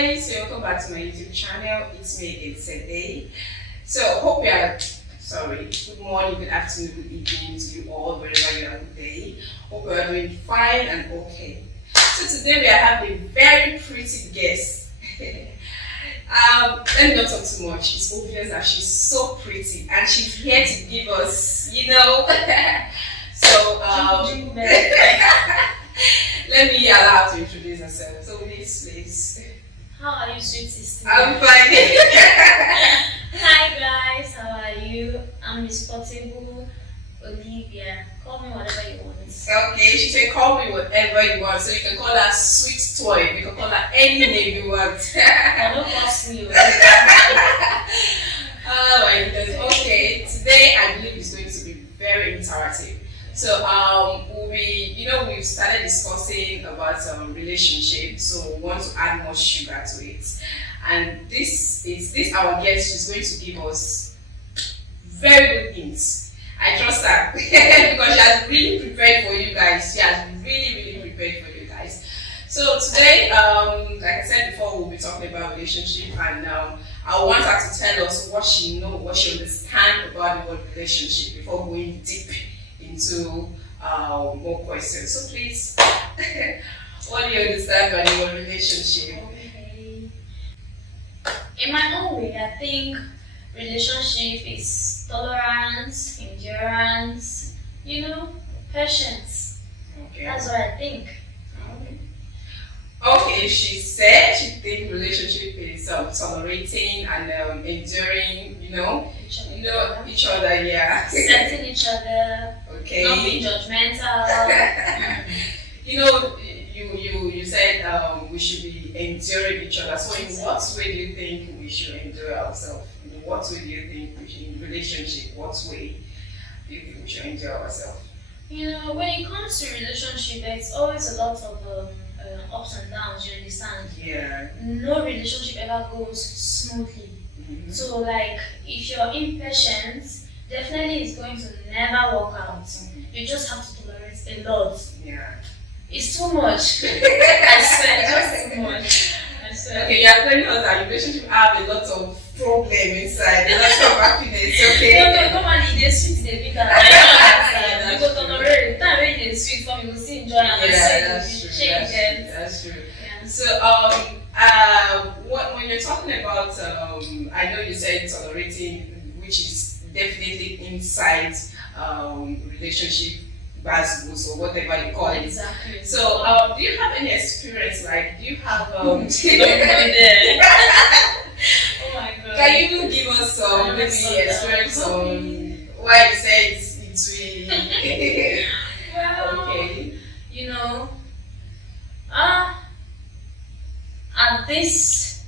guys, welcome back to my YouTube channel. It's me again, Sede. So hope you are good morning, good afternoon, good evening to you all, wherever you are today. Hope you are doing fine and okay. So today we are having a very pretty guest. Let me not talk too much. It's obvious that she's so pretty and she's here to give us, let me allow her to introduce herself. So please. How are you, sweet sister? I'm fine. Hi guys, how are you? I'm Miss Potable, Olivia. Call me whatever you want. Okay, she said call me whatever you want. So you can call her sweet toy. You can call her any name you want. Don't cost me. Oh my goodness. Okay, today I believe it's going to be very interactive. So we've started discussing about relationships, so we want to add more sugar to it. And this our guest. She's going to give us very good hints. I trust her because she has really prepared for you guys. She has really prepared for you guys. So today, like I said before, we'll be talking about relationship, and I want her to tell us what she knows, what she understands about the word relationship before going deep into more questions. So please, what do you understand by the word relationship? Okay. In my own way, I think relationship is tolerance, endurance, patience. Okay. That's what I think. Okay, she said she thinks relationship is tolerating and enduring, each other, yeah. Accepting each other. Okay. Not being judgmental. You said we should be enduring each other. So in what way do you think we should endure ourselves? In what way do you think we should, in relationship, what way do you think we should endure ourselves? When it comes to relationship, there's always a lot of ups and downs, you understand? Yeah. No relationship ever goes smoothly. Mm-hmm. So if you're impatient, definitely it's going to never work out. Mm-hmm. You just have to tolerate a lot. Yeah. It's too much. I swear, just too much. I swear. Okay, you're telling us that your relationship have a lot of problem inside, a lot of happiness, okay? No, normally they sweet, they bitter. You go tolerate. The time when they sweet for you, will still enjoy and that's true. That's true. Yeah. So when you're talking about I know you said tolerating, which is definitely inside relationship buzzwords or whatever you call it. Exactly. So do you have any experience, do you have Don't go there. Oh my god. can you give us some maybe experience on why you said it's really Well, okay. At this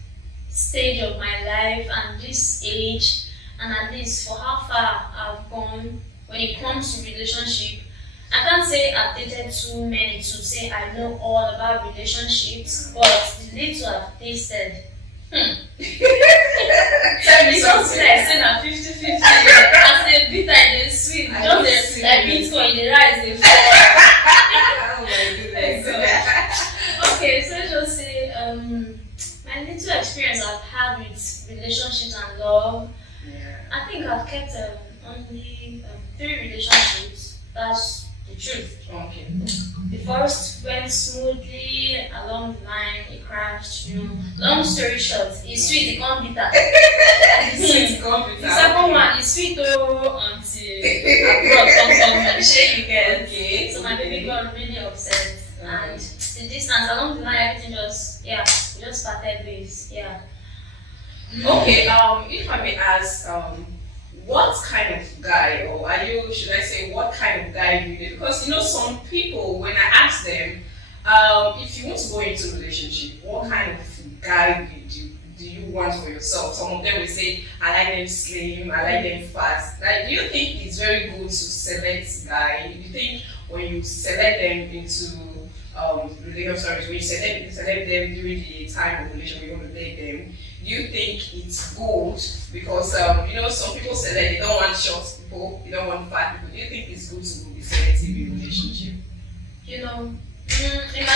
stage of my life and this age, and at least for how far I've gone when it comes to relationship, I can't say I've dated too many to say I know all about relationships, but the little I've tasted, Tell me it's something. something like saying I'm 50-50. As they bitter, they sweet. Just like Bitcoin, the rise, they fall. Oh my goodness. Okay, so just say my little experience I've had with relationships and love. Yeah. I think I've kept only 3 relationships. That's the truth. Okay. The first went smoothly along the line, it crashed. Long story short, it's sweet, it can't bitter. The second one is sweet until abroad come and shake again. Okay. So my baby got really upset, and the distance along the line, everything we just parted ways. Yeah. Okay. If I may ask, what kind of guy, or should I say, what kind of guy do you date? Because some people, when I ask them, if you want to go into a relationship, what kind of guy do you want for yourself? Some of them will say, I like them slim, I like them fast. Do you think it's very good to select guy? Do you think when you select them into when you select them during the time of relationship, you want to date them, do you think it's good? Because some people say that they don't want short people, they don't want fat people. Do you think it's good to be selective in relationship? In my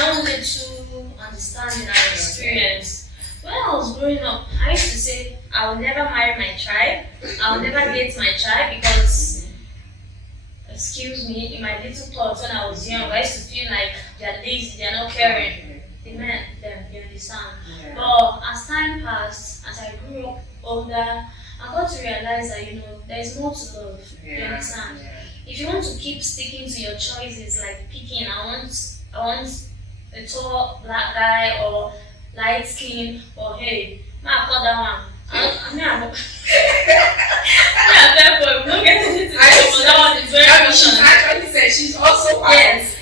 own little understanding and experience, well, I'll never date my child because, excuse me, in my little thoughts when I was young, I used to feel like they're lazy, they're not caring. They meant them, you understand? Yeah. But as time passed, as I grew up older, I got to realize that, there's more to love. You understand? Yeah. If you want to keep sticking to your choices, like picking, I want a tall black guy or light skin, or hey, I call that one. I'm not getting into this, but that one is very important. She actually said she's also white. Yes.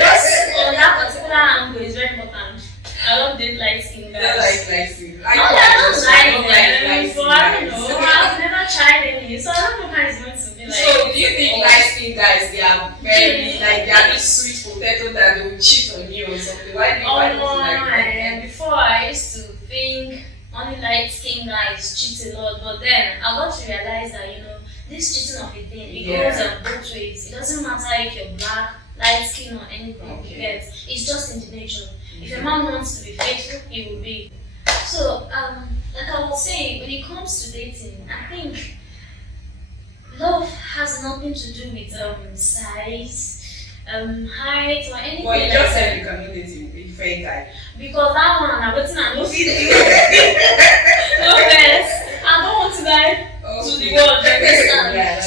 Just on that particular angle is very important. I don't date light skin guys. I like light skin. I don't like light them, but I don't know. I've never tried any, so I don't know how it's going to be like. So do you think light skin guys, they are very like they are this sweet potato that they will cheat on you or something? Why do you like that? Before I used to think only light skin guys cheat a lot, but then I got to realize that this cheating of a thing, it goes on both ways. It doesn't matter if you're black, light skin or anything you get. It's just in the nature. If a man wants to be faithful, he will be. So, like I was saying, when it comes to dating, I think love has nothing to do with size, height, or anything. Well, you just said you community with fake guy. Because that one, I'm waiting and no feed you. No offense. I don't want to lie to the world.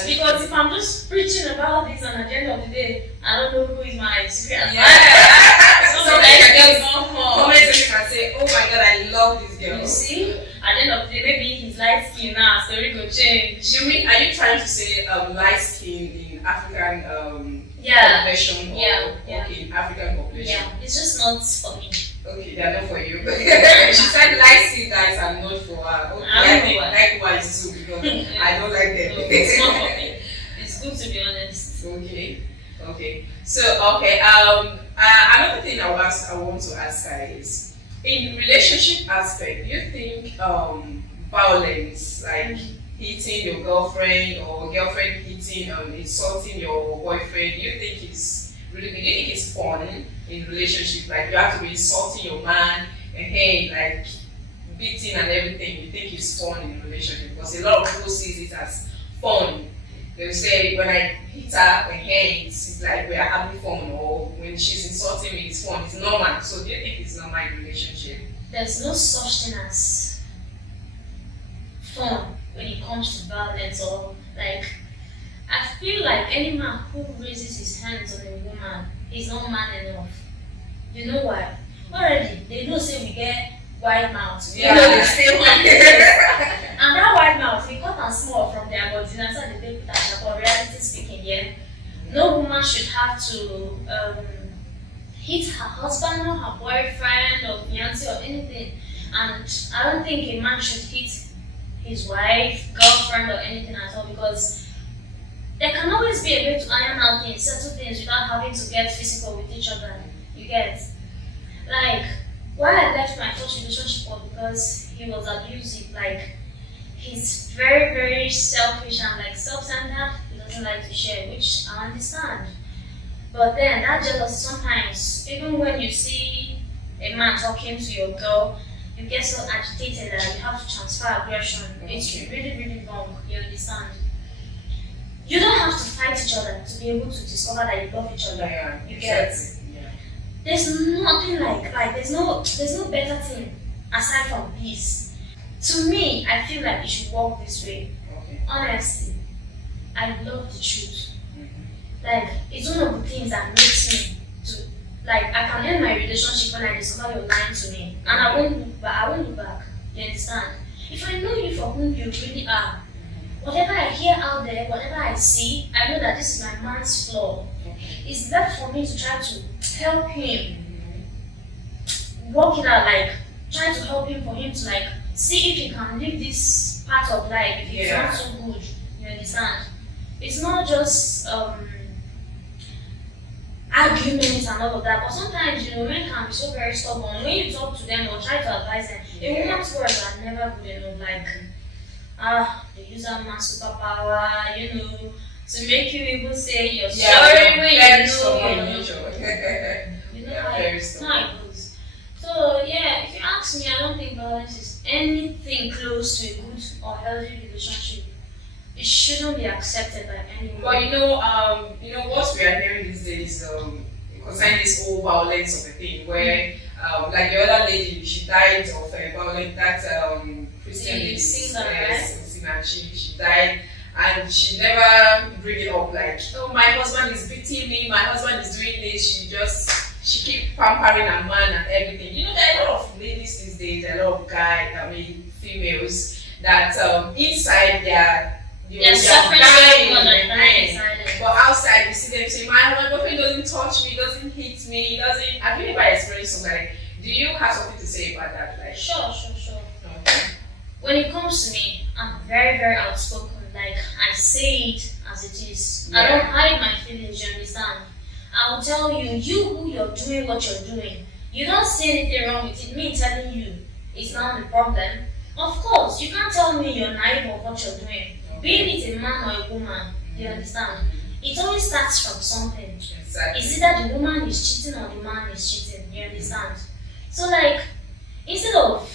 Because if I'm just preaching about this and at the end of the day, I don't know who is my secret admirer. Comment section and say, oh my god, I love this girl. You see? At the end of the day, maybe he's light skin now, story could change. Are you trying to say light skin in African population? Okay, African population. Yeah, it's just not for me. Okay, they're not for you. She said light skin guys are not for her. Okay, I think likewise too because I don't like them. No, it's not for me. It's good to be honest. Okay. So another thing I want to ask her is in relationship aspect, do you think violence like hitting your girlfriend or girlfriend hitting insulting your boyfriend, do you think it's fun in relationship? Like you have to be insulting your man and hey, like beating and everything. You think it's fun in relationship? Because a lot of people see it as fun. They'll say when I hit her and hey, it's like we are having fun, or when she's insulting me, it's fun. It's normal. So do you think it's normal in relationship? There's no such thing as fun when it comes to violence or like. I feel like any man who raises his hands on a woman is not man enough. You know why? Already, they know say we get wide mouth. Yeah. They say one. And that wide mouth, we cut and small from their body. That's why they put that. But reality speaking, no woman should have to hit her husband or her boyfriend or fiance or anything. And I don't think a man should hit his wife, girlfriend or anything at all, because there can always be a way to iron out things, settle things without having to get physical with each other. You get? Like, why I left my first relationship was because he was abusive. Like, he's very, very selfish and like self-centered. He doesn't like to share, which I understand. But then that jealousy sometimes, even when you see a man talking to your girl, you get so agitated that you have to transfer aggression. It's really, really wrong. You understand? You don't have to fight each other to be able to discover that you love each other. Yeah, you get? Yeah. There's nothing like there's no better thing aside from peace. To me, I feel like it should work this way. Okay. Honestly, I love the truth. Like, it's one of the things that makes me to like I can end my relationship when I discover you're lying to me, and I won't look back. You understand? If I know you for whom you really are, whatever I hear out there, whatever I see, I know that this is my man's flaw. It's left for me to try to help him work it out, like try to help him for him to like see if he can live this part of life if it's not so good. You understand? It's not just arguments and all of that, but sometimes men can be so very stubborn. When you talk to them or try to advise them, a woman's words are never good enough. Like they use that man's superpower, to make you even say you're sorry when you know. You know how it goes. So if you ask me, I don't think violence is anything close to a good or healthy relationship, it shouldn't be accepted by anyone. But what we are hearing these days, concerning this whole violence of a thing, where like the other lady, she died of violence. That Christian lady, singer, singer, she died, and she never bring it up like, oh, my husband is beating me, my husband is doing this. She keep pampering her man and everything. You know, there are a lot of ladies these days, a lot of guys, females that inside they're suffering dying because in of their that brain. inside. But outside, you see them say, my boyfriend doesn't touch me, doesn't hit me, he doesn't. Have you ever experienced something like? Do you have something to say about that? Like, Sure. okay. When it comes to me, I'm very, very outspoken. Like, I say it as it is. Yeah. I don't hide my feelings, you understand? I will tell you who you're doing what you're doing. You don't see anything wrong with it. Me telling you is not the problem. Of course, you can't tell me you're naive of what you're doing. Okay. Being it a man or a woman, you understand? It always starts from something. Exactly. It's either the woman is cheating or the man is cheating, you understand? So like, instead of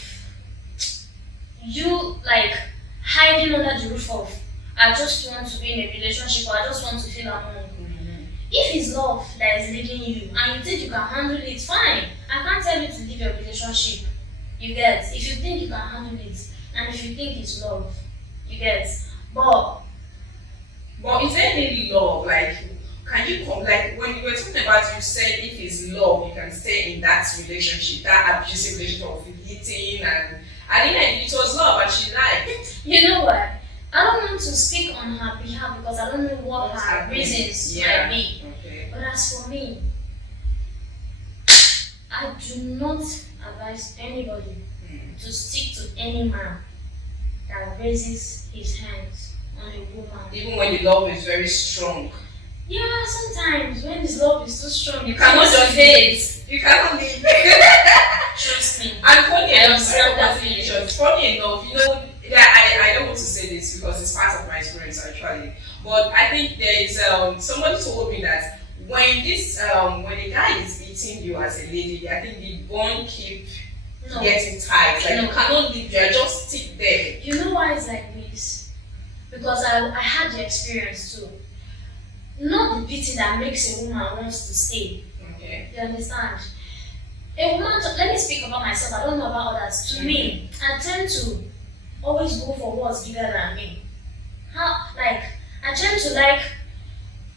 you like hiding under the roof of, I just want to be in a relationship or I just want to feel alone. If it's love that is leading you and you think you can handle it, fine. I can't tell you to leave your relationship. You get? If you think you can handle it and if you think it's love, you get? But is there any love? Like, can you come? Like, when you were talking about, you said if it's love, you can stay in that relationship, that abusive relationship of hitting, and at the end it was love, and she lied. you know what? I don't want to speak on her behalf because I don't know what What's her happening? reasons Yeah. might be. Okay. But as for me, I do not advise anybody to stick to any man that raises his hands on a woman. Even when the love is very strong, Yeah, sometimes when this love is too strong, you cannot just hate. leave. You cannot leave. Trust me. And funny I enough, understand that feeling. funny enough, I don't want to say this because it's part of my experience actually. But I think there is somebody told me that when a guy is beating you as a lady, I think the bond keep No. getting tight. Like No. you cannot leave, you are just stick there. You know why it's like this? Because I had the experience too. Not the beating that makes a woman wants to stay. Okay. You understand? A woman, let me speak about myself, I don't know about others. To me, I tend to always go for what's bigger than me. I tend to like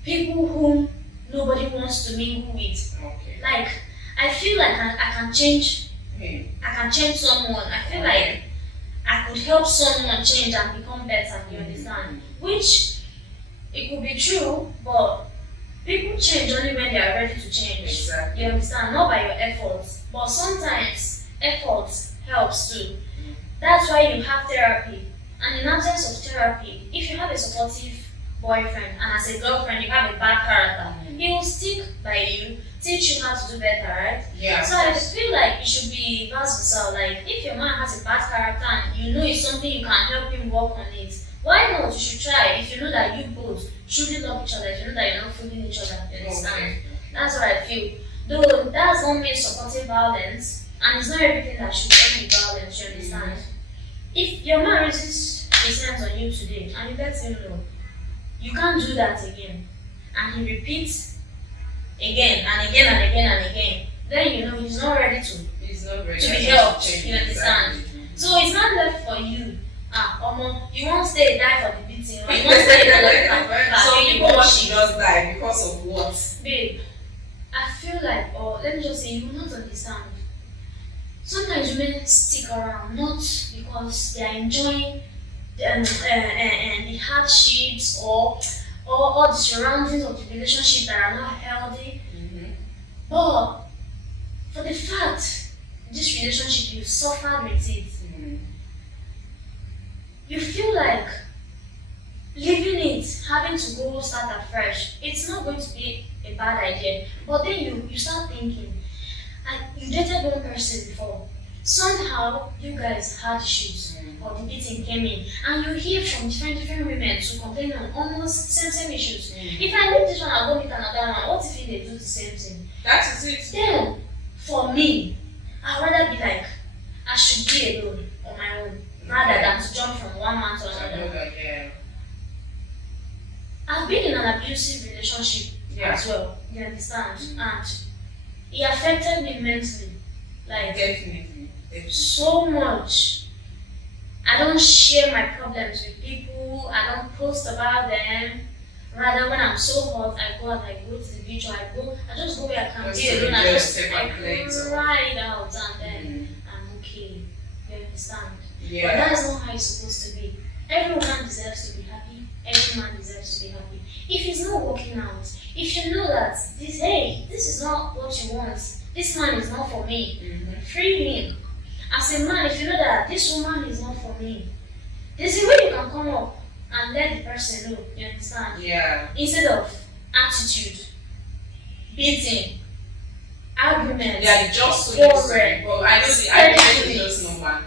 people whom nobody wants to mingle with. Okay. Like, I feel like I can change. Okay. I can change someone. I feel like I could help someone change and become better. You understand? Which it could be true, but people change only when they are ready to change. Exactly. You understand? Not by your efforts, but sometimes efforts helps too. That's why you have therapy. And in absence of therapy, if you have a supportive boyfriend and as a girlfriend you have a bad character, he will stick by you, teach you how to do better, right? Yeah. So I feel like it should be vice versa. Like if your man has a bad character and you know it's something you can help him work on it, why not? You should try. If you know that you both truly love each other, if you know that you're not fooling each other, you understand? Okay. That's what I feel. Though that's not mean supporting violence, and it's not everything that should only be violence, you understand? If your man raises his hands on you today and you let him know, you can't do that again, and he repeats again and again and again and again, then you know he's not ready to It's not very be helped, you understand? So it's not left for you. You won't stay die for the beating, or you won't stay die So for people want to just die because of what? Babe, I feel like, or let me just say, you will not understand. Sometimes women stick around not because they are enjoying the hardships or the surroundings of the relationship that are not healthy, but for the fact this relationship you suffered with it, you feel like leaving it, having to go start afresh, it's not going to be a bad idea. But then you start thinking, you dated one person before, somehow you guys had issues, or the beating came in, and you hear from different women to complain on almost same issues. If I leave this one, I'll go meet another one. What if they do the same thing? That is it. Then, for me, I'd rather be like, I should be alone on my own, rather than to jump from one man relationship Yeah. as well. You understand? And it affected me mentally. Like Definitely. so much. I don't share my problems with people. I don't post about them. Rather, when I'm so hot, I go out, I go to the beach, or I just go where I can Just be to alone. I relax, just take I my place, or- cry it out, and then I'm okay. You understand? But Yeah. that is not how it's supposed to be. Every woman deserves to be happy. Every man deserves to be happy. If it's not working out, if you know that this is not what you want, this man is not for me, free him. As a man, if you know that this woman is not for me, there's a way you can come up and let the person know. You understand? Yeah. Instead of attitude, beating, arguments. Yeah, it's just so Correct. useful. But I know the argument is just normal.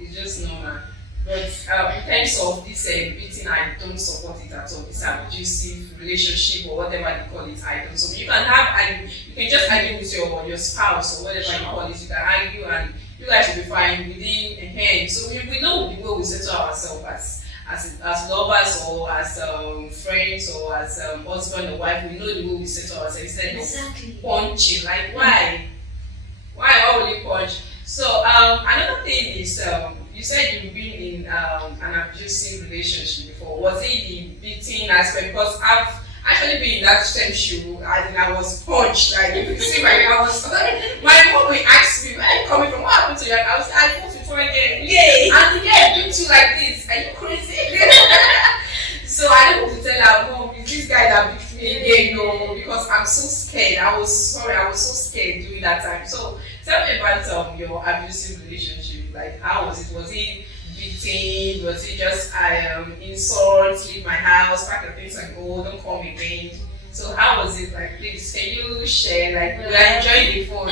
It's just normal. But in terms of this beating, I don't support it at all. This abusive relationship or whatever they call it, I don't support. You can you can just argue with your spouse or whatever you call it. You can argue and you guys will be fine within a hand. So we know the way we settle ourselves as lovers or as friends or as husband or wife. We know the way we settle ourselves instead of punching. Like why will you punch? So another thing is you said you've been in an abusive relationship before. Was it the beating aspect? Because I've actually been in that same shoe and I was punched. Like if you see my my mom will ask me, where are you coming from? What happened to you? I fought with her again. Yay! And yeah, beat you like this. Are you crazy? So I don't want to tell her, Mom, it's this guy that beat me again. No, because I'm so scared. I was so scared during that time. So tell me about your abusive relationship. Like how was it? Was it beating? Was it just insults, leave my house, pack your things and go, don't call me again? So how was it? Like please can you share? Like we are enjoying the phone.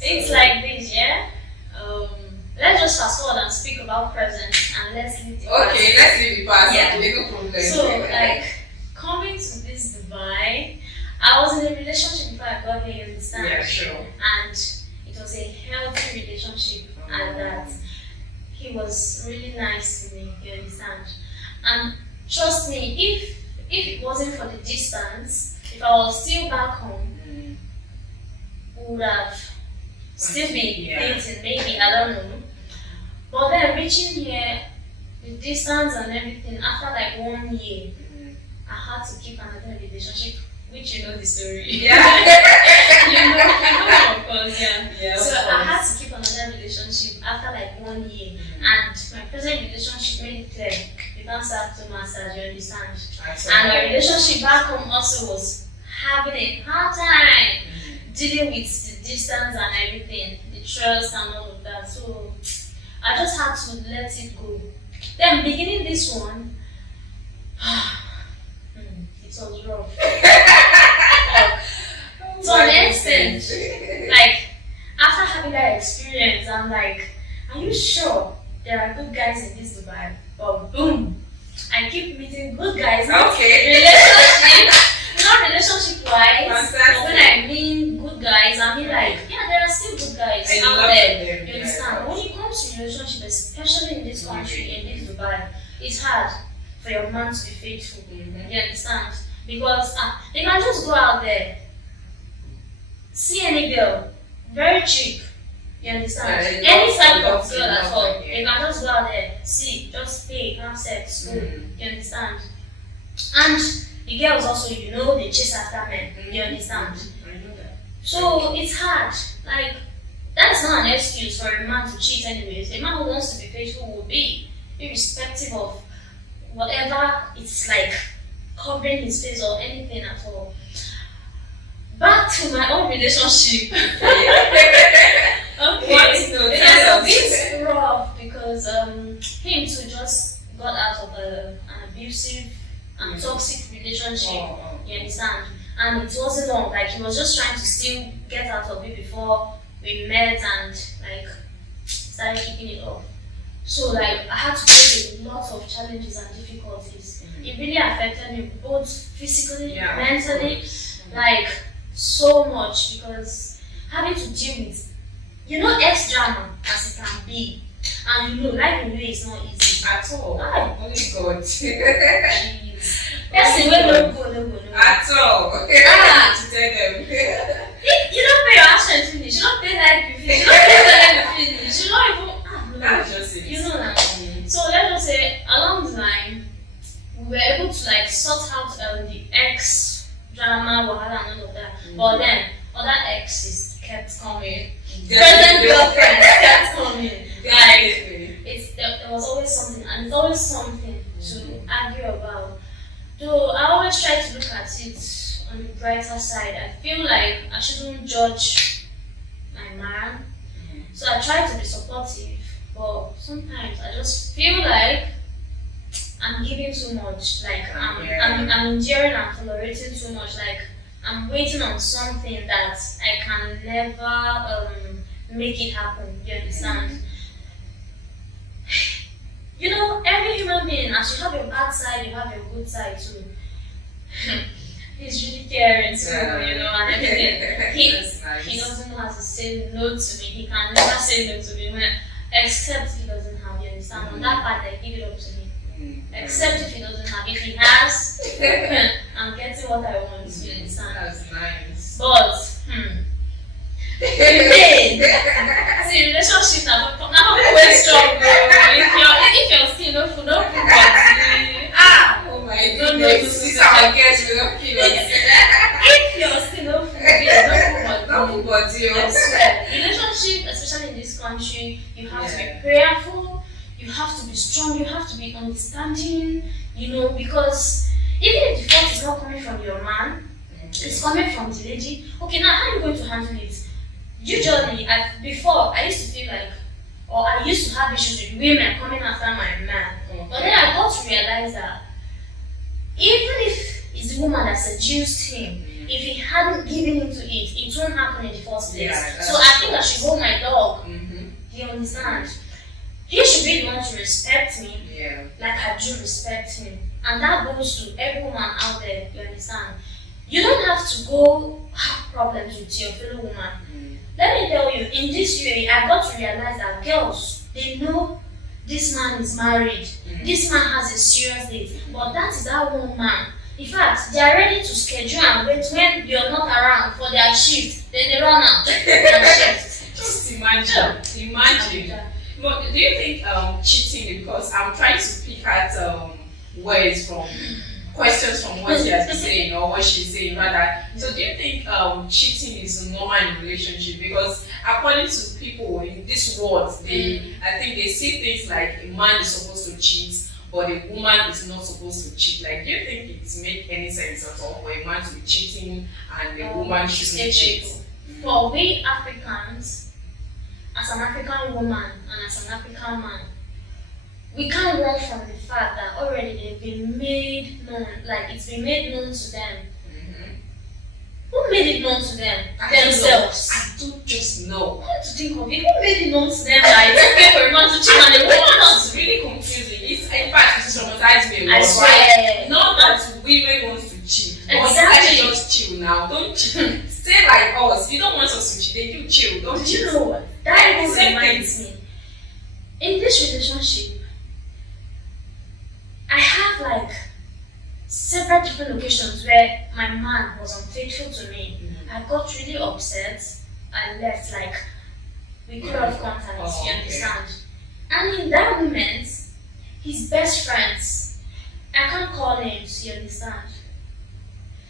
It's like this, yeah? Let's just fast forward and speak about present and let's leave the past. Okay, let's leave the past. Yeah. Okay, no problem. So like coming to this Dubai, I was in a relationship before I got here, you understand? Yeah, sure. And it was a healthy relationship and that he was really nice to me, you understand? And trust me, if it wasn't for the distance, if I was still back home, we would have still been dating, maybe, I don't know. But then reaching here, the distance and everything, after like 1 year, I had to keep another relationship, which you know the story. Yeah. you know of course, yeah. Yeah, So of I course. had to keep another relationship after like 1 year. And my present relationship made it clear, you can't start to master, you understand? And my relationship back home also was having a hard time dealing with the distance and everything, the trust and all of that. So I just had to let it go. Then beginning this one, it was rough. To an extent, like after having that experience, I'm like, are you sure there are good guys in this Dubai? But boom, I keep meeting good guys. Okay. Not relationship wise, Fantastic. but when I mean good guys, I mean like, yeah, there are still good guys I out love there. them. You understand? But when it comes to relationship, especially in this country, in this Dubai, it's hard for your man to be faithful. You understand? Because they can just go out there, see any girl, very cheap. You understand? Yeah, Any type love of girl at all. them, yeah. They can just go out there, see, just pay, have sex, go. You understand? And the girls also, you know, they chase after men. You understand? I know that. So it's hard. Like, that's not an excuse for a man to cheat anyways. A man who wants to be faithful will be, irrespective of whatever it's like, covering his face or anything at all. Back to my own relationship. Okay, it was a bit rough because him too just got out of an abusive and toxic relationship. You understand? And it wasn't long. Like he was just trying to still get out of it before we met and like started kicking it off. So like I had to face a lot of challenges and difficulties. It really affected me both physically, mentally, like so much because having to deal with, you know, ex drama as it can be, and you know, life in you is not easy At all. Aye. Only God. Jeez. Person wey no go, no go, no go. At all. Ah. To tell them. You don't pay your accent finish, you don't pay light bill finish, you don't pay salary finish, you don't even no. That's just it. You know that. So let's just say along the line we were able to like sort out the ex drama, wahala and all of that. But then other exes kept coming. Present girlfriends kept coming. Like there was always something, and it's always something to argue about. Though I always try to look at it on the brighter side. I feel like I shouldn't judge my man. So I try to be supportive, but sometimes I just feel like I'm giving too much. Like I'm enduring and tolerating too much. Like I'm waiting on something that I can never make it happen. You understand? You know, every human being, as you have your bad side, you have your good side too. He's really caring too, you know, and everything. He doesn't know how to say no to me. He can never say no to me except he doesn't have. You understand? On that part, I give it up to him. Except if he doesn't have. If he has, I'm getting what I want. You understand? That's nice. But see, relationship now always strong. If you're still no food, no food, oh my goodness, this is our guest. We don't kill us. If you're still no food, no food, I swear, relationship, especially in this country, you have to be prayerful. You have to be strong. You have to be understanding. You know, because even if the fault is not coming from your man, it's coming from the lady. Okay, now how are you going to handle it? Usually, before I used to feel like, or I used to have issues with women coming after my man. But then I got to realize that even if it's the woman that seduced him, if he hadn't given into it, it won't happen in the first place. So I think I should hold my dog. You understand? He should be the one to respect me, like I do respect him. And that goes to every woman out there, you understand? You don't have to go have problems with your fellow woman. Let me tell you, in this way, I got to realize that girls, they know this man is married, this man has a serious date, but that is that one man. In fact, they are ready to schedule and wait when you're not around for their shift, then they run out and shift. Just imagine. But do you think cheating, because I'm trying to pick out words from questions from what she has been saying or what she's saying rather. So do you think cheating is normal in a relationship? Because according to people in this world, I think they see things like a man is supposed to cheat, but a woman is not supposed to cheat. Like, do you think it makes any sense at all for a man to be cheating and a woman shouldn't cheat? For we Africans, as an African woman and as an African man, we can't run from the fact that already they've been made known, like it's been made known to them. Who made it known to them? Themselves. I don't just know. What to think of it? Who made it known to them that it's okay for a man to cheat and a woman not? It's really confusing. In fact, it's traumatized me a lot. I swear. Not that women want to cheat. Exactly. But just chill now. Don't cheat. Stay like us. You don't want us to cheat. They do chill. Don't cheat. You know what? That even reminds me. In this relationship, I have like several different occasions where my man was unfaithful to me. I got really upset. I left, like we cut off contact. You understand? And in that moment, his best friends, I can't call names. You understand?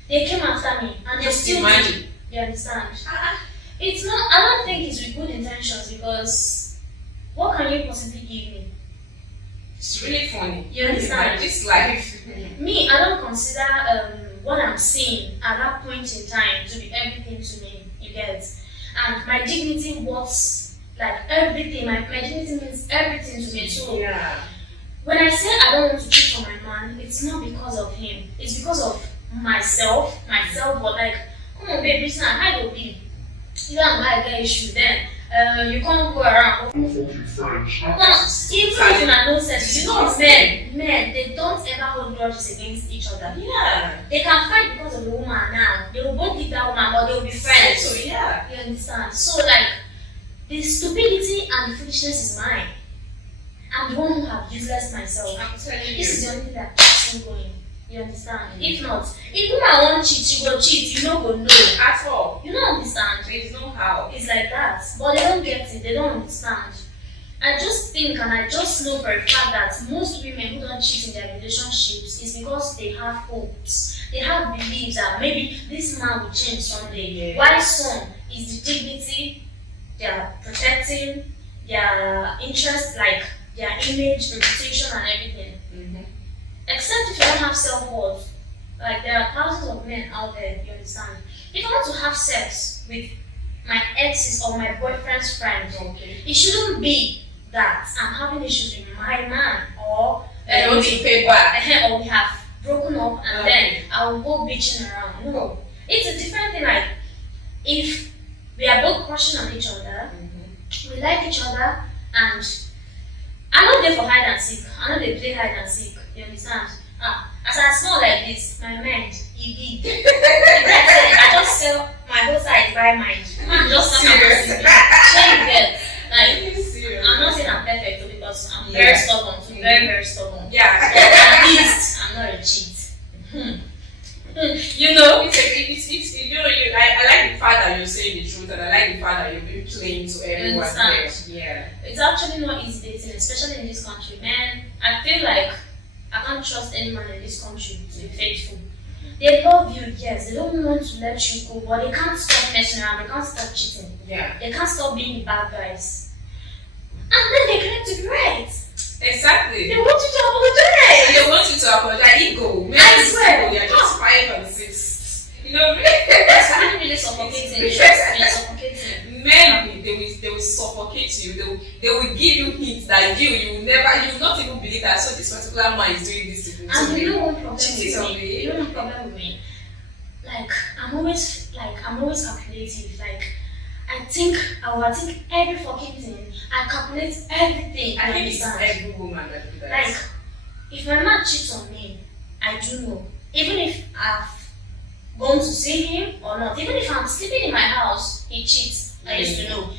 They came after me and they still did. You understand? It's not. I don't think it's with good intentions, because what can you possibly give me? It's really funny. You understand? Like this life. Me, I don't consider what I'm seeing at that point in time to be everything to me. You get? And my dignity was like everything. My dignity means everything to me. So when I say I don't want to cheat on my man, it's not because of him. It's because of myself. But like, come on, babe, listen, I will be. You and I get issue then. You can't go around. No, even if you are no sense, you know, men, they don't ever hold grudges against each other. They can fight because of the woman now. They will both leave that woman, but they will be friends. So, You understand? So, like, the stupidity and the foolishness is mine. I'm the one who have useless myself. I'm telling you. This is the only thing that keeps me going. You understand? If not, if woman won't cheat, you go cheat, you no go know. At all. You don't understand. There is no how. It's like that. But they don't get it, they don't understand. I just think and I just know for a fact that most women who don't cheat in their relationships is because they have hopes. They have beliefs that maybe this man will change someday. Yeah. Why some is the dignity they are protecting, their interest, like their image, reputation, and everything. Mm-hmm. Except if you don't have self-worth. Like there are thousands of men out there, you understand? If I want to have sex with my ex's or my boyfriend's friend, Okay. it shouldn't be that I'm having issues with my man or And you want to pay back. or we have broken up and Okay. then I will go bitching around. No. It's a different thing. Like if we are both crushing on each other, we like each other, and I'm not there for hide and seek. I'm not there to play hide and seek. You understand? As I smell like this, my mind, he did. I just sell my whole side by mind. Man, just not Serious? get. Like, Are you serious? I'm not saying I'm perfect too, because I'm very stubborn, too, very, very stubborn. Yeah. At least I'm not a cheat. You know? It's you know, I like the fact that you're saying the truth, and I like the fact that you're being plain to everyone. Understand? Yeah. It's actually not easy dating, especially in this country. Man, I feel like I can't trust anyone in this country to be faithful. They love you, yes, they don't want to let you go, but they can't stop messing around, they can't stop cheating. Yeah. They can't stop being the bad guys. And then they claim to be right. Exactly. They want you to apologize. And they want you to apologize. Ego. Men I is swear. ego. They are just 5 and 6. You know, It's really, really suffocating. Trust me, it's suffocating. men, they will suffocate you. They will give you hints that you will not even believe that so this particular man is doing this to you. And you know one problem Cheating on with me? me. You know one problem with me? Like, I'm always calculative. Like, I overthink every fucking thing. I calculate everything. I think it's understand? every woman that do that. Like, if my man cheats on me, I do know. Even if I've gone to see him or not, even if I'm sleeping in my house, he cheats. I used to know.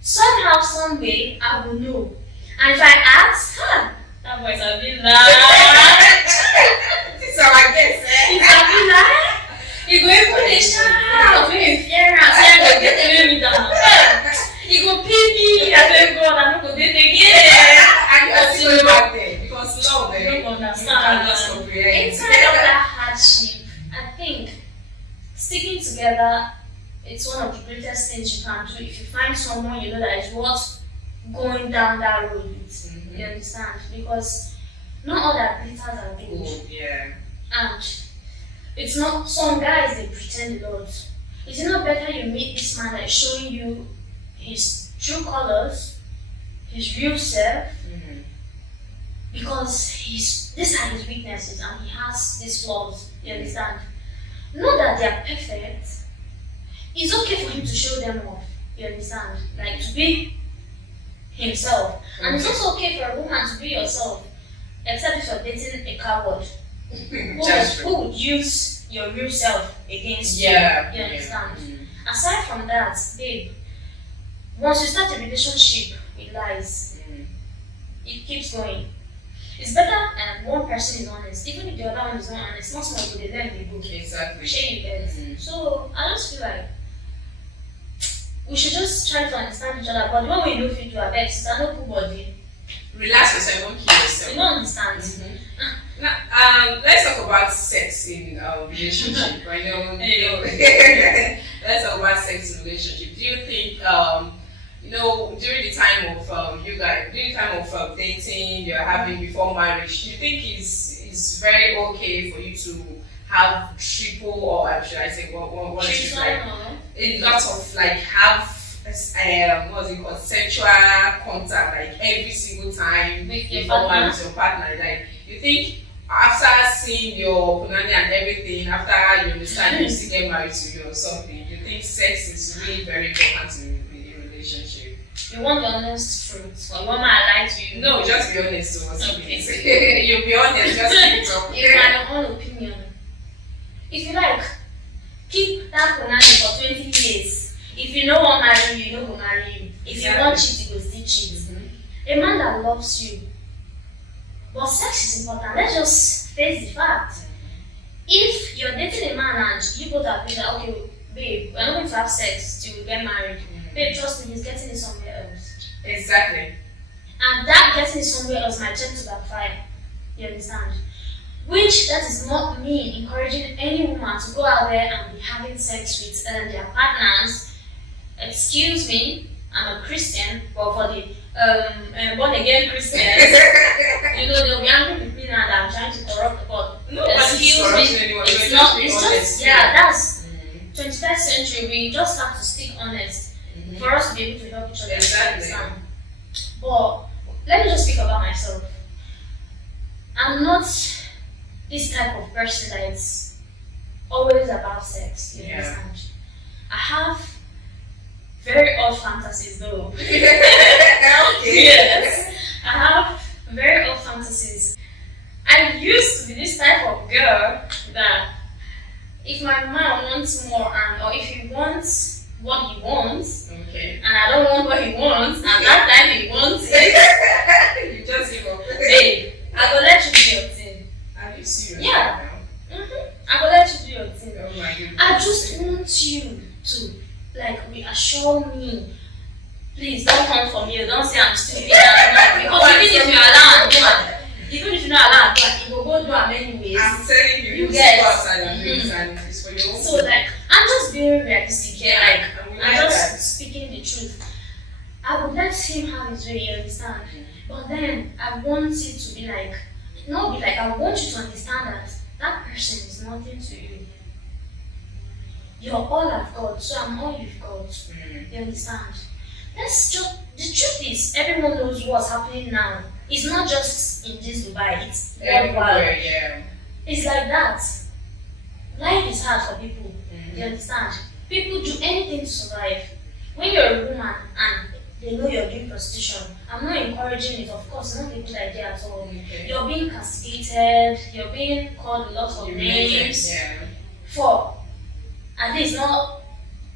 Somehow, some way, I will know. And if I ask, that voice will be like, This is our guess, if I be like, you go and put a shout, maybe fear and say, I go get away with that. You go pay me, I say, God, I'm not going to date again. And you're still back there because love, I eh? don't You understand. cannot comprehend. Inside of that hardship, I think sticking together, it's one of the greatest things you can do if you find someone you know that is worth going down that road with. Mhm. You understand? Because not all that glitters are gold. Oh, yeah. And it's not, some guys they pretend a lot. Is it not better you meet this man that is showing you his true colors, his real self? Mhm. Because these are his weaknesses and he has these flaws. You understand? Not that they are perfect. It's okay for him to show them off. You understand? Like to be himself. And it's also okay for a woman to be yourself. Except if you're dating a coward who would use your real self against Yeah. you. You understand? Mhm. Aside from that, babe, once you start a relationship with lies, Mhm. it keeps going. It's better one person is honest, even if the other one is not honest. Not small to them they go. Exactly. Share you get. Mhm. So I just feel like we should just try to understand each other. But the one way you know fit do our best, I know cool body. Relax yourself, don't kill yourself. You don't understand. Mhm. Now, let's talk about sex in a relationship. I know. Let's talk about sex in relationship. Do you think, during the time of during the time of dating you're having before marriage, do you think is very okay for you to have triple, or should I say what is it, like a lot of like have what's it called, sexual contact like every single time With your before partner? marriage, your partner? Like, you think after seeing your punani and everything, after you understand you still get married to you or something, you think sex is really very important in a relationship? You want the honest truth, or you want my lie to you? No, just be honest to us. Okay. You'll be honest, just keep it up. It's my own opinion. If you like, keep that punani for 20 years. If you know want marry you, no go marry you. If you want cheat, you go still cheat. A man that loves you, but sex is important. Let's just face the fact. If you're dating a man and you both agree that, okay, babe, we're not going to have sex till we get married, babe, trust me, he's getting it somewhere else. Exactly. And that getting it somewhere else might tend to backfire. You understand? Which that is not me encouraging any woman to go out there and be having sex with their partners. Excuse me, I'm a Christian, but for the born again Christians, they'll be angry with me now that I'm trying to corrupt, but excuse me, it's not, it's just, that's 21st century, we just have to stick honest for us to be able to help each other. Exactly. But let me just speak about myself. I'm not this type of person that is always about sex, you understand? I have very odd fantasies though. Okay. Yes, I have very odd fantasies. I used to be this type of girl that if my man wants more or if he wants what he wants, and I don't want what he wants, and that time he wants it, you just give up. Babe, I go let you do your thing. Are you serious? Yeah. I go let you do your thing. Oh my goodness. I just want you to reassure me. Please don't come for me. Don't say I'm stupid. Because even if you allow even if you're not allowed, you will go do them anyways. I'm telling you, you get go outside and do it, and it's for your own. So I'm just being realistic here. I'm just that. speaking the truth. I would let him have his way, you understand? But then I want it to be I want you to understand that that person is nothing to you. You're all I've got, so I'm all you've got. You understand? The truth is, everyone knows what's happening now. It's not just in this Dubai, it's everywhere. Yeah. It's like that. Life is hard for people. You understand? People do anything to survive. When you're a woman and they know you're doing prostitution, I'm not encouraging it, of course, not a good idea at all. You're being castigated, you're being called a lot of names for at least not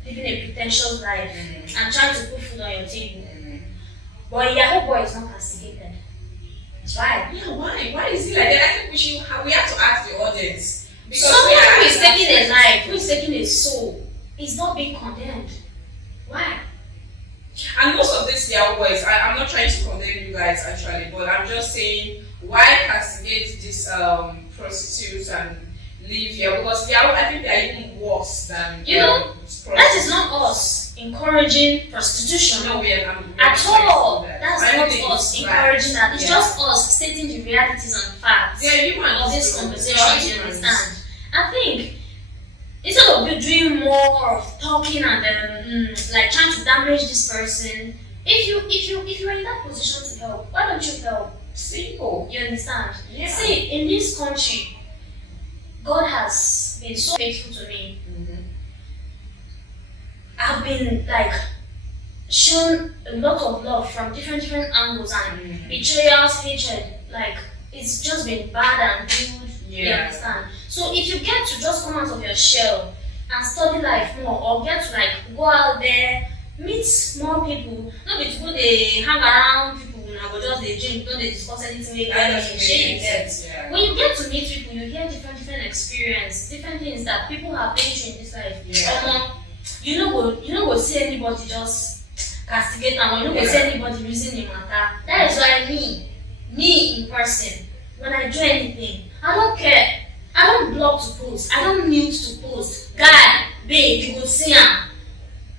living a pretentious life and trying to put food on your table. But Yahoo boy is not castigated. Why? Yeah, why? Why is it like that? I think we have to ask the audience. Because someone who is taking a life, who is taking a soul, is not being condemned. Why? And most of these Yahoo boys, I'm not trying to condemn you guys actually, but I'm just saying why castigate these prostitutes and live here, because I think they're even worse than that is not us encouraging prostitution. No, at all. That's not us encouraging that. It's just us stating the realities and facts of this conversation. You understand? I think instead of you doing more of talking and trying to damage this person, if you're in that position to help, why don't you help? Simple. You understand? Yeah. See, in this country, God has been so faithful to me. I've been shown a lot of love from different angles and betrayals, hatred. It's just been bad and good. You understand? So if you get to just come out of your shell and study life more, or get to go out there, meet more people, not be people they hang around people go just they drink, don't they discuss anything with them. When you get to meet people, you hear different experience, different things that people have been through in this life. You know go see anybody just castigate them, or you know go see anybody reason the matter. That is why me in person, when I do anything, I don't care. I don't block to post. I don't mute to post. Guy, babe, you go see him.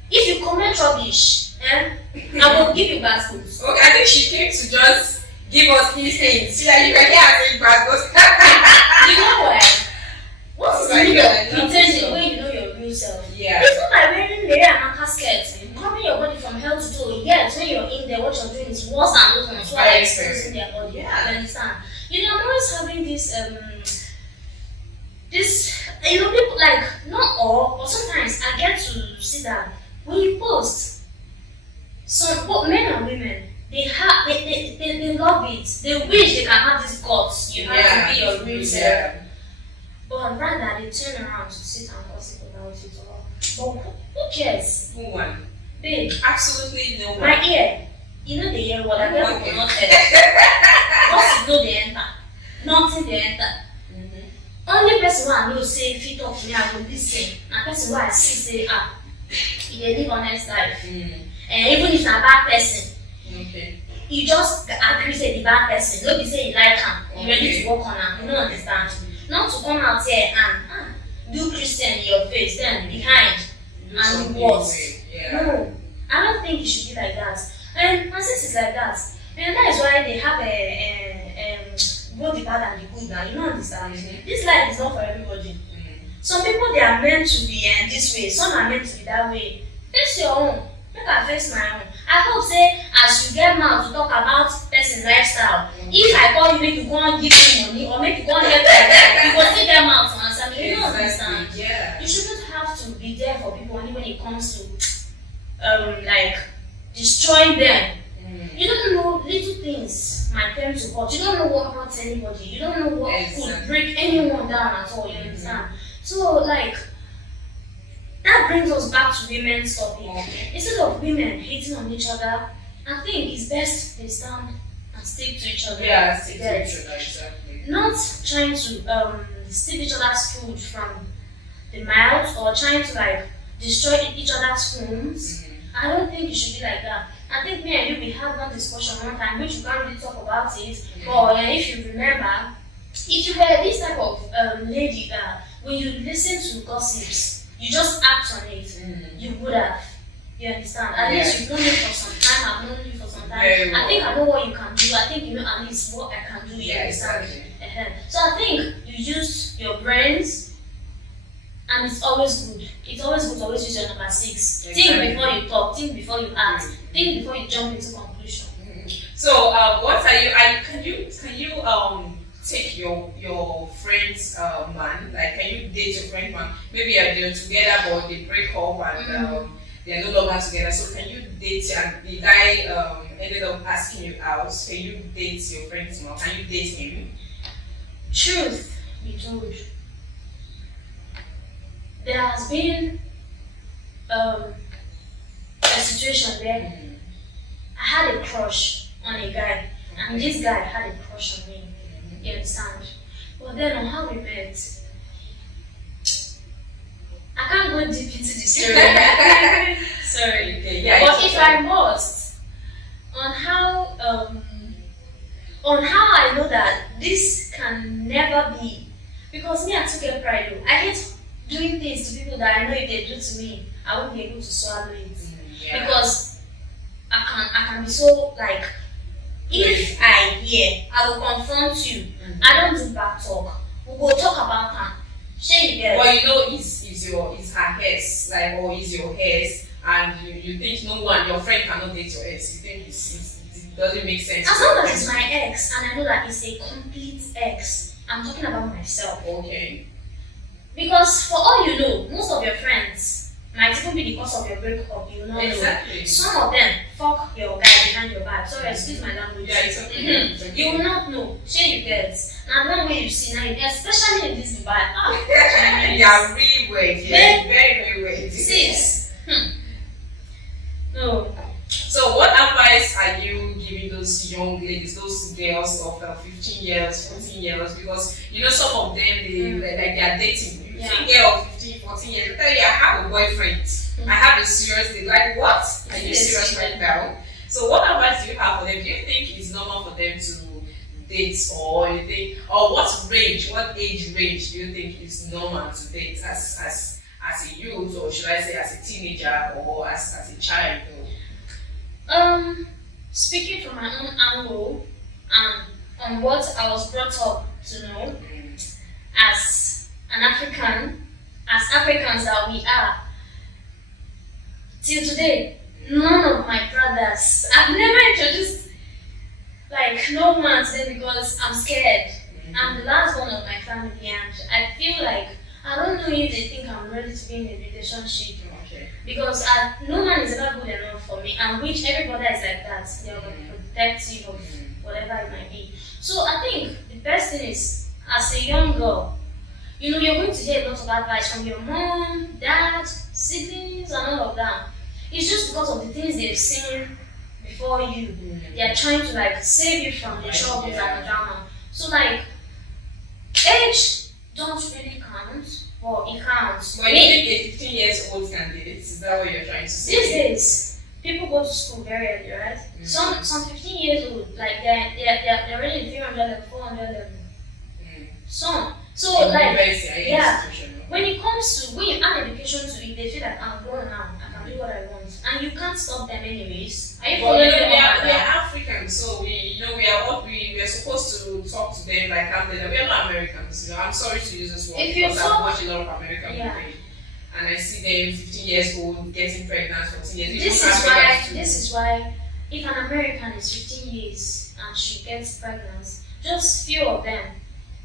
If you comment rubbish, I will give you bad schools. Okay, I think she came to just give us these things. So that you can get bad schools. You know why? What is the meaning of pretending when you know your real self? It's not by wearing Mary and a casket, covering your body from head to toe. Yes, when you're in there, what you're doing is worse than those ones who are exposing their body. You understand? I'm always having this people not all, but sometimes I get to see that when you post, both men and women, they love it. They wish they can have these guts. You have to be your real self. But rather they turn around to sit and gossip about it all. But who cares? Who won? Babe. Absolutely no one. My ear. You know the ear what I will not tell. Gossip no they enter. Nothing they enter. only person wey I know say fit talk to me I go lis ten na person wey I see say e dey live honest life. Even if na bad person, you just agree say the bad person, no be say you like am, you ready to work on am, you no understand. Not to come out here and do Christian in your face, then behind and worse. No, I don't think it should be like that. And since it's like that, and that is why they have both the bad and the good now. You don't understand. This life is not for everybody. Some people they are meant to be this way, some are meant to be that way. Face your own. Make I face my own. I hope say as you get mouth to talk about person lifestyle, if I call you make you go and give me money or make you go and help me, you go still get mouth to answer me. You don't understand. You shouldn't have to be there for people only when it comes to like destroying them. You don't know little things might turn to hurt. You don't know what hurts anybody. You don't know what could break anyone down at all. You understand? So like that brings us back to women's topic. Instead of women hating on each other, I think it's best they stand and stick to each other. Yeah, stick to each other, exactly. Not trying to steal each other's food from the mouth or trying to like destroy each other's homes. I don't think it should be like that. I think me and you we had one discussion one time which we can't really talk about it. But if you remember, if you were this type of lady that when you listen to gossips, you just act on it, you would have. You understand? At least you've known me for some time, I've known you for some time. I think I know what you can do. I think you know at least what I can do. You understand? Exactly. So I think you use your brains, and it's always good. It's always good to always use your number 6. Exactly. Think before you talk, think before you act, think before you jump into conclusion. So what are you? Can you take your friend's man? Like, can you date your friend's man? Maybe they're together but they break up and they're no longer together. So can you date and the guy ended up asking you out? Can you date your friend's man? Can you date him? Truth be told, there has been a situation where I had a crush on a guy, and this guy had a crush on me. You understand? But then on how we met, I can't go deep into the story. Sorry. Okay, but if I must, on how I know that this can never be, because me I took a pride though. I hate doing things to people that I know if they do to me, I won't be able to swallow it. Because I can be so like, if I hear, I will confront you. I don't do back talk. We will talk about her. She you get. Well, you know, it's her ex, like, or is your ex, and you think no one, your friend cannot date your ex. You think it doesn't make sense. As long as it's my ex, and I know that it's a complete ex, I'm talking about myself. Okay. Because for all you know, most of your friends might even be the cause of your breakup, you know. Exactly. Some of them fuck your guy behind your back. Sorry, excuse my language. Yeah, it's okay. It's okay. You will not know. Share you get. And one way you see now, especially in this Dubai. They are really weird. Yeah. Very, very weird. Sis. No. So what advice are you giving those young ladies, those girls of 15 years, 14 years? Because you know some of them they are dating. You think girl of 15, 14 years, they tell you I have a boyfriend. I have a serious date. Like what? Are you serious right now? So what advice do you have for them? Do you think it's normal for them to date, or you think, or what age range do you think is normal to date as a youth, or should I say as a teenager, or as a child? Speaking from my own angle and on what I was brought up to know as an African, as Africans that we are, till today, none of my brothers, I've never introduced like no man to them because I'm scared. I'm the last one of my family, and I feel like I don't know if they think I'm ready to be in a relationship. Because no man is ever good enough for me, and which everybody is like that. They are protective of whatever it might be. So I think the best thing is, as a young girl, you know, you're going to hear a lot of advice from your mom, dad, siblings, and all of that. It's just because of the things they've seen before you. They are trying to like save you from the troubles and the drama. So like, age don't really count, but it counts. But you think a 15 years old can date? Is that what you're trying to say? These days, people go to school very early, right? Some 15 years old, like they're already in 300 level, 400 level. Some. So like, yeah. When it comes to, when you add education to it, they feel like I'm grown now, I can do what I want, and you can't stop them anyways. Are you following me? We are Africans, so we are supposed to talk to them like I'm them. We are not Americans. I'm sorry to use this word because I watch a lot of American movies, and I see them 15 years old getting pregnant, 14 years. This is why if an American is 15 years and she gets pregnant, just few of them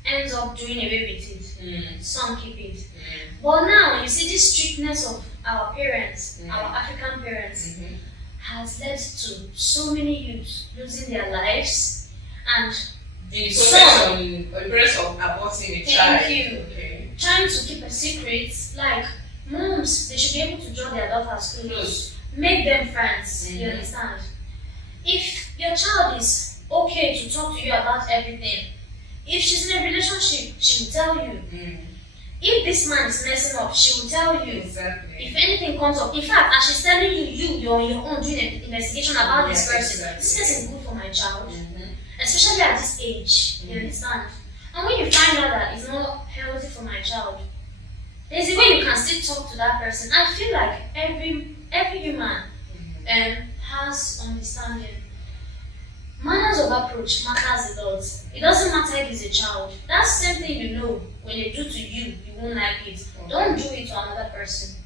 ends up doing away with it. Some keep it. But now you see this strictness of our parents, our African parents, has led to so many youths losing their lives and the process of aborting a child. Thank you. Okay. Trying to keep a secret, like moms, they should be able to draw their daughters close, make them friends. You understand? If your child is okay to talk to you about everything, if she's in a relationship, she will tell you. If this man is messing up, she will tell you. Exactly. If anything comes up, in fact, as she's telling you're on your own doing an investigation about this person. Exactly. This person is good for my child, especially at this age. You understand? And when you find out that it's not healthy for my child, there's a way you can still talk to that person. I feel like every human has understanding. Manners of approach matters a lot. It doesn't matter if it's a child. That's the same thing you know. When they do to you, you won't like it. Don't do it to another person.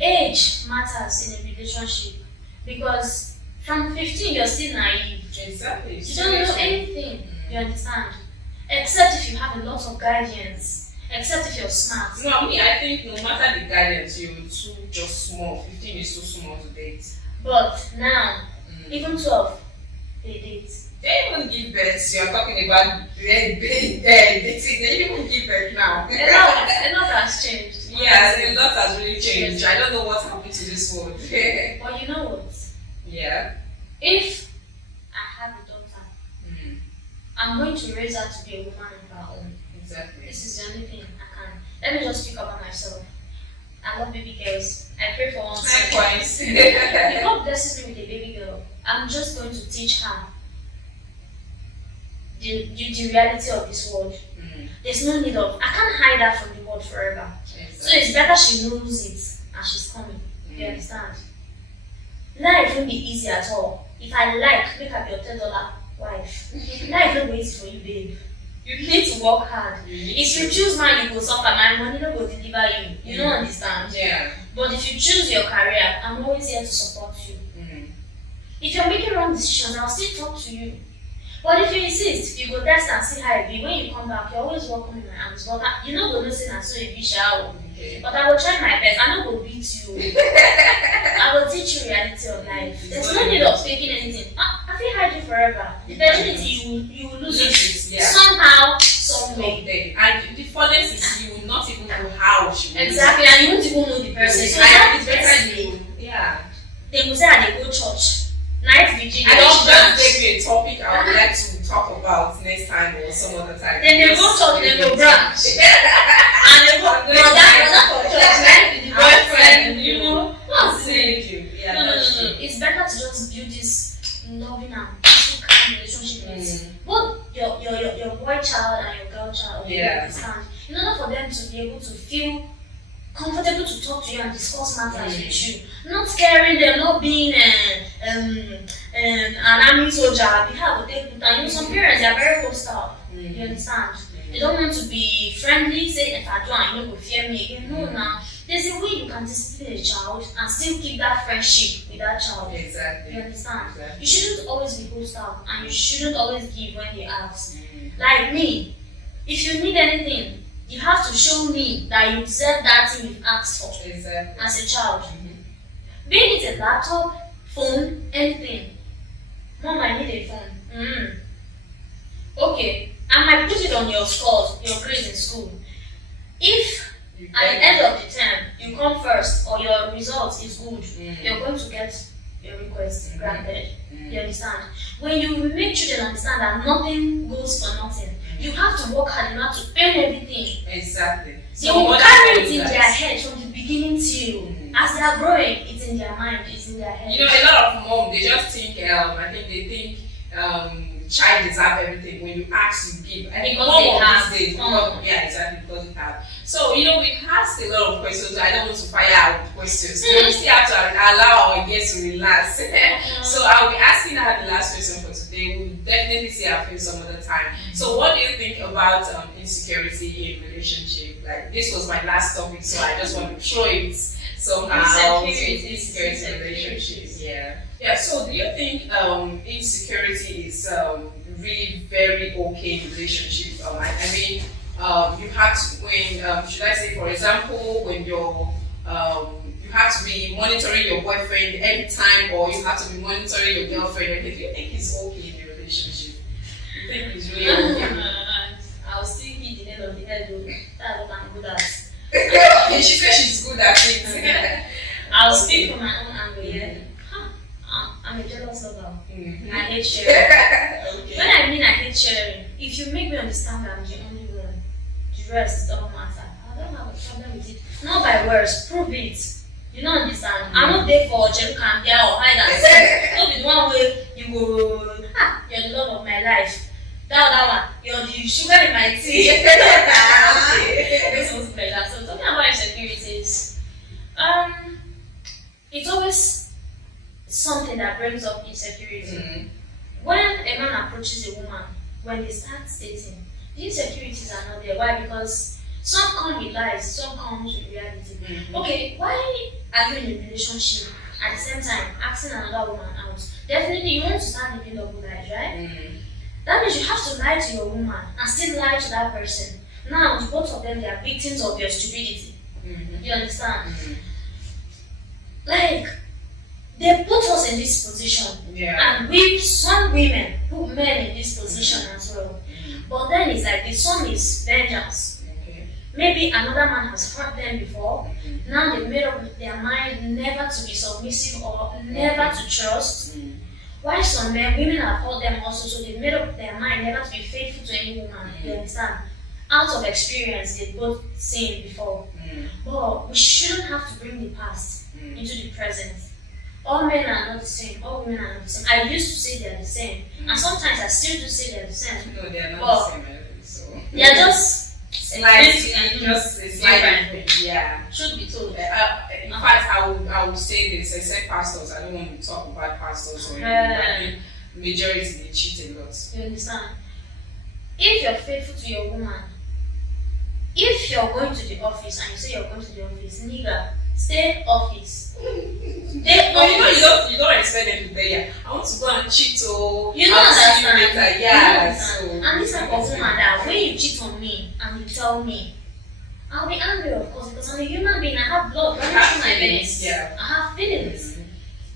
Age matters in a relationship because from 15 you're still naive. Exactly. You don't know anything. You understand? Except if you have a lot of guidance. Except if you're smart. No, I think no matter the guidance, you're too just small. 15 is too small to date. But now, even 12. They date. They even give birth. You're talking about dating. They even give birth now. A lot has changed. Yeah, a lot has really changed. I don't know what happened to this world. But you know what? Yeah. If I have a daughter, I'm going to raise her to be a woman of her own. Exactly. This is the only thing I can. Let me just speak about myself. I love baby girls. I pray for one. Likewise. If God blesses me with a baby girl, I'm just going to teach her the reality of this world. There's no need of, I can't hide her from the world forever. Exactly. So it's better she knows it and she's coming. You understand? Life won't be easy at all. If I like, make up your $10 wife. Life won't be easy for you, babe. You need to work hard. If you choose mine, you will suffer. My money no go deliver you. You don't understand. Yeah. But if you choose your career, I'm always here to support you. If you're making wrong decisions, I'll still talk to you. But if you insist, you go test and see how it be. When you come back, you're always welcome in my arms. But you know go listen and so it be shallow. But I will try my best. I know go beat you. I will teach you reality of life. There's no need of faking anything. I feel hide you forever. The virginity you will lose it somehow, some way. And the funniest is you will not even know how she will. Exactly, and you won't even know the person. So that is better you. Yeah. They will say that they go church. Night vigil. I don't just give me a topic I would like to talk about next time or some other time. Then they go talk, they go branch. And they go brother for church, like the boyfriend, you know. What's Thank you. Yeah, no. It's better to just build this loving and peaceful kind of relationship with both your boy child and your girl child. You understand? In order for them to be able to feel comfortable to talk to you and discuss matters with you. Not scaring them, not being an army soldier. You have to take the time. You know, some parents, they are very hostile. You understand? They don't want to be friendly, say, if I do, and you don't fear me again. No, now. There's a way you can discipline a child and still keep that friendship with that child. Exactly. You understand? Exactly. You shouldn't always be hostile and you shouldn't always give when they ask. Like me, if you need anything, you have to show me that you deserve that thing you've asked for. Exactly. As a child. Being it a laptop, phone, anything. Mom, I need a phone. Okay, I might put it on your scores, your grades in school. If at the end of the term you come first or your result is good, you're going to get your request granted. You understand? When you make children understand that nothing goes for nothing, you have to work hard in order to earn everything. Exactly. They will carry it in their head from the beginning till as they are growing, it's in their mind, it's in their head. You know, a lot of moms, they just think, I think they think child deserve everything. When you ask, you give. I think because they have. These days, yeah, exactly, because they have. So, you know, we've asked a lot of questions. I don't want to fire out with questions. We still have to allow our guests to relax. So I'll be asking her the last question for today. We'll definitely see her face some other time. So what do you think about insecurity in relationship? Like, this was my last topic, so I just want to throw it somehow. Insecurity in relationships. Yeah. So do you think insecurity is really very okay in relationship? I mean, you have to, when should I say, for example, when you're you have to be monitoring your boyfriend every time, or you have to be monitoring your girlfriend every day. Do you think it's okay in a relationship? You think it's really okay? I'll still hit the head of the head though. That's what I'm good at. She says she's good at it. I'll speak from my own angle, yeah. I'm a jealous lover. I hate sharing. When I mean I hate sharing, if you make me understand that I'm the only one, the rest don't matter. I don't have a problem with it. Not by words, prove it. You don't understand. I'm not there for Jem Campia or hide and seek. Don't be the one where you go, you're the love of my life. That one, you're the sugar in my tea. This was like that. So talking about insecurities, it's always something that brings up insecurity. When a man approaches a woman, when they start dating, the insecurities are not there. Why? Because some come with lies, some come with reality. Okay, why are you in a relationship at the same time asking another woman out? Definitely you want to start living double lives, right? That means you have to lie to your woman and still lie to that person. Now, both of them, they are victims of your stupidity. You understand? Like, they put us in this position, and some women put men in this position as well. But then it's like the song is vengeance. Maybe another man has hurt them before. Now they've made up their mind never to be submissive or never to trust. Why some men, women have hurt them also, so they've made up their mind never to be faithful to any woman. You understand? Out of experience, they've both seen before. But we shouldn't have to bring the past into the present. All men are not the same, all women are not the same. I used to say they're the same, and sometimes I still do say they're the same. No, they're not the same. So they're just slightly different. Yeah. Should be told. In fact, I would say this, except pastors. I don't want to talk about pastors or anything. I think majority they cheat a lot. You understand? If you're faithful to your woman, if you're going to the office and you say you're going to the office, nigga, stay office. Stay office. You don't expect them to be here. I want to go and cheat or you don't understand. Later. And this type of woman that when you cheat on me and you tell me, I'll be angry, of course, because I'm a human being. I have blood running through my veins. I have feelings.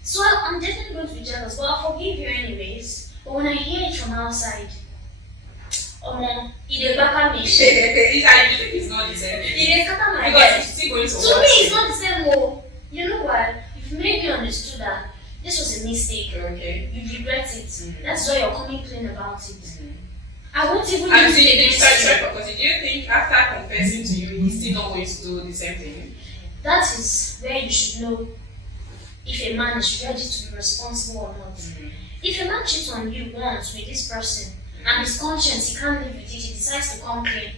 So I'm definitely going to be jealous, but I'll forgive you anyways. But when I hear it from outside, it back me. You think it's not the same thing? It scatter my because head. it's still going to me, it's not the same. Oh, you know what? You've made me understood that this was a mistake. Okay. You regret it. That's why you're coming clean about it. I won't even use it against you. Because do you think after confessing to you, he's still not going to do the same thing? That is where you should know if a man is ready to be responsible or not. If a man cheats on you once with this person, and his conscience, he can't live with it, he decides to come clean,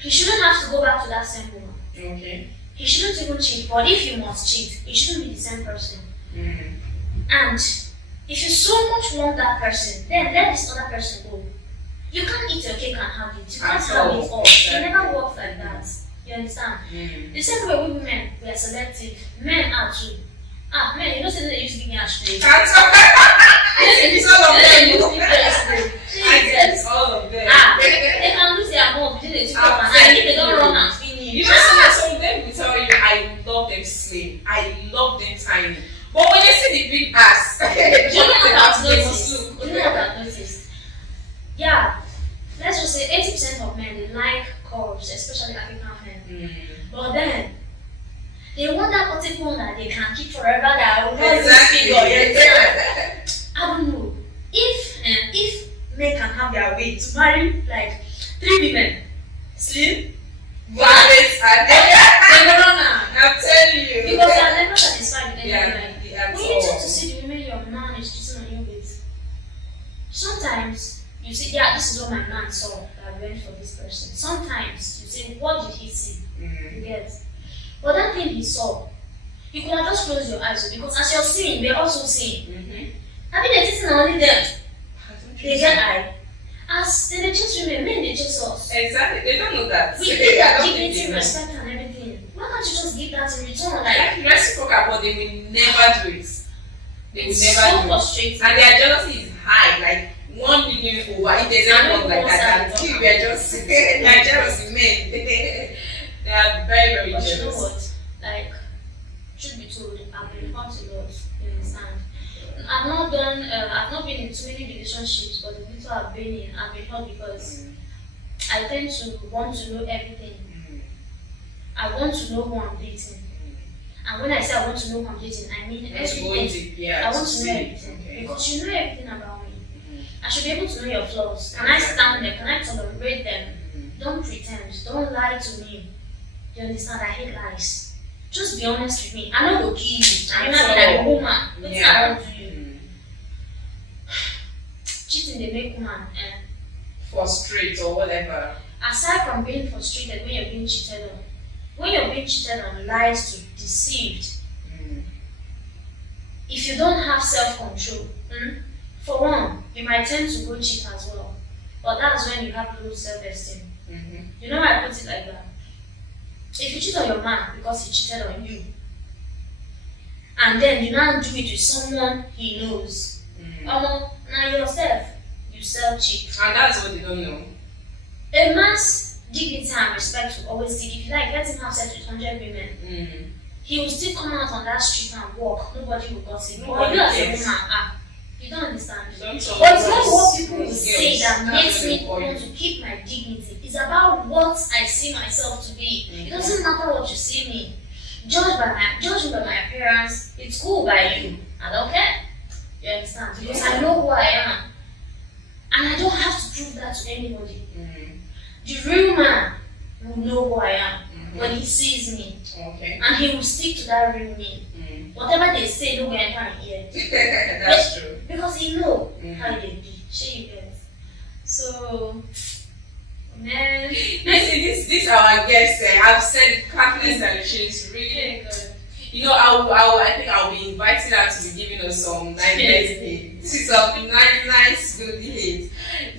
he shouldn't have to go back to that same woman. Okay. He shouldn't even cheat, but if he must cheat, he shouldn't be the same person. And if you so much want that person, then let this other person go. You can't eat your cake and have it. You can't have it all. It never works like that. You understand? The same way we women, we are selective. Men are too. Men, you know, say they used to give me a straight. It's all of them. It's all of them. They can lose their mouth within the 2 hours, and if they don't run and finish. You know, some of them will tell you, I love them slim, I love them tiny. But when they see the big ass, you know what I've noticed? Yeah, let's just say 80% of men, they like curves, especially African men. But then, they want want that portable one that they can keep forever, that will not Exactly. figure. I don't know. If men can have their way to marry like 3 women, slim, Violence and I'm telling you. because they are never satisfied with Yeah, anything. at When you all. try to see the women your man is cheating on you with, sometimes you say, yeah, this is what my man saw that I went for this person. Sometimes you say, what did he see? You get. But that thing he saw, you could have just closed your eyes because as you're seeing, they're also seeing. I mean, they're sitting only them. They get eye. As they chase women, men they chase us. Exactly. They don't know that. We give that dignity, respect, and everything. Why can't you just give that in return? Like reciprocal, but they will never do it. They will It's never so do it. frustrating. And their jealousy is high. Like 1 million over. If there's anyone like that, and we are just they are jealous men. They are very, very But jealous. you know what? Like, truth be told, I've been hurt a lot. You understand? I've not been in too many relationships, but the little I've been in, I've been hurt because I tend to want to know everything. I want to know who I'm dating. And when I say I want to know who I'm dating, I mean everything. I want to know everything. Because you know everything about me. I should be able to know your flaws. Can I stand them? Can I tolerate them? Don't pretend. Don't lie to me. You understand? I hate lies. Just be honest with me. I know go kill you. I'm not like a woman. What's I don't do you? Cheating they make woman Frustrate or whatever. aside from being frustrated when you're being cheated on, when you're being cheated on, lied to, deceived, if you don't have self-control, for one, you might tend to go cheat as well. But that's when you have low self-esteem. You know why I put it like that? If you cheat on your man because he cheated on you, and then you now do it with someone he knows, now yourself, you self-cheat. And that's what they don't know. A man's dignity and respect will always stick. If you like, let him have sex with 100 women. He will still come out on that street and walk. Nobody will gossip. But you as a woman, you don't understand. But it's not what people will say that makes me want to keep my dignity. It's about what I see myself to be. It doesn't matter what you see me. Judge me by my appearance. It's cool by you. I don't care. You understand? Because I know who I am. And I don't have to prove that to anybody. The real man will know who I am when he sees me. And he will stick to that real me. Whatever they say, no going to enter here. That's true. Because he know how they be. She gets. So, man. This our guest. I've said countless times. She's really good. You know, I think I'll be inviting her to be giving us some nice hits. Some nice good hits.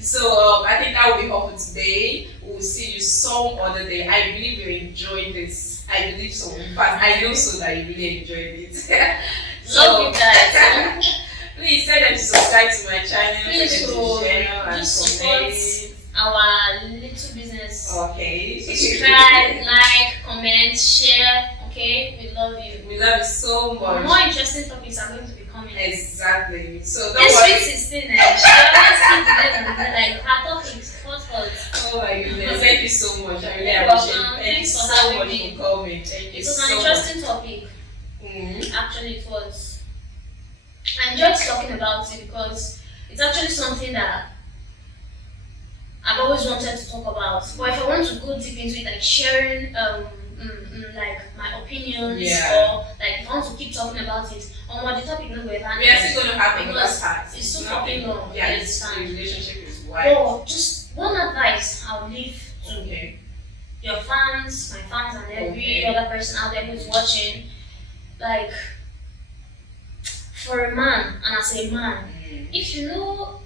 So I think that will be all for today. We'll see you some other day. I believe you enjoyed this. I believe so. In fact, I know so that you really enjoyed it. Love you guys. Please tell them to subscribe to my channel. Please share and just comment. support our little business. Okay. Subscribe, like, comment, share. Okay, we love you. We love you so much. More interesting topics are going to be coming. Exactly. So don't This worry. week 16, she always keeps like her topics. Oh my goodness, thank you so much. I really You're appreciate welcome. it. Thank you Thanks for so having much me. for coming. Thank you It was so an much. interesting topic. Actually, it was. I enjoyed talking about it because it's actually something that I've always wanted to talk about. But if I want to go deep into it, like sharing like my opinions, or like if I want to keep talking about it, on what the topic no go ever. We are still going to have another part. It's so fucking long. Yeah, It's the fine. relationship is wide. But just one advice I'll leave to your fans, my fans, and every other person out there who's watching, like, for a man, and as a man, if you know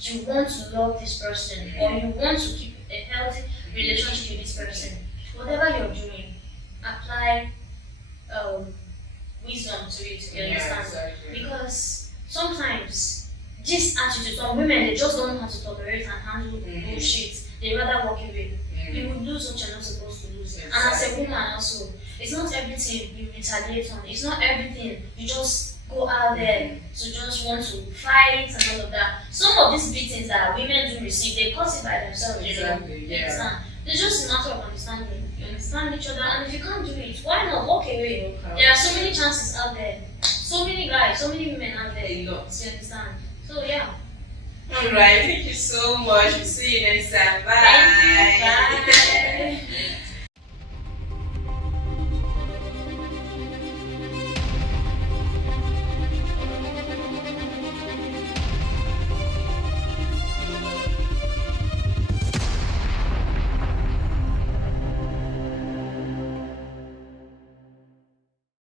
you want to love this person, or you want to keep a healthy relationship with this person, whatever you're doing, apply wisdom to it, you understand? Exactly. Because sometimes this attitude, some women, they just don't know how to tolerate and handle bullshit. They rather walk away. You will lose what you're not supposed to lose. And as a woman also, it's not everything you retaliate on. It's not everything you just go out there to just want to fight and all of that. Some of these beatings that women do receive, they cause it by themselves. Exactly, You understand? It's just a matter of understanding. You understand each other, and if you can't do it, why not walk away? wait. There are so many chances out there. So many guys, so many women out there. A lot. You understand? So yeah. Alright, thank you so much. We'll see you next time. Bye. Thank you. Bye.